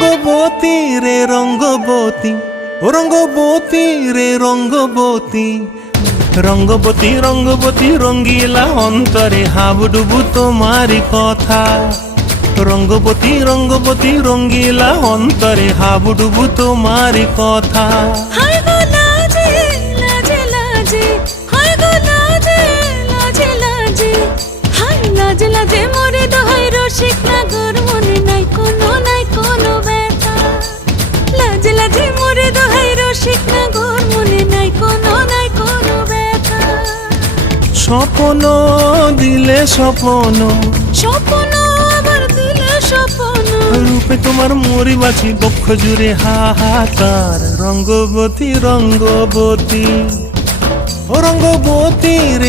রঙ্গবতী রে রঙ্গবতী, ও রঙ্গবতী রে রঙ্গবতী, রঙ্গবতী রঙ্গবতী রঙ্গিলা অন্তরে হাবুডুবু তোমারি কথা। রঙ্গবতী রঙ্গবতী রঙ্গিলা অন্তরে হাবুডুবু তোমারি কথা। হায় গো লাজে লাজে লাজে, হায় গো লাজে লাজে লাজে, হায় লাজে লাজে মরে দোহাই রসিক নাগর মনে নাই কোনো ব্যথা। লাজে লাজে মরে দোহাই রসিক নাগর মনে নাই কোনো ব্যথা। স্বপ্ন দিলে স্বপ্ন, স্বপ্ন আবার দিলে স্বপ্ন, রূপে তোমার মরি বাছি বক্ষ জুড়ে হাহাকার। রঙ্গবতী রঙ্গবতী, ও রঙ্গবতী রে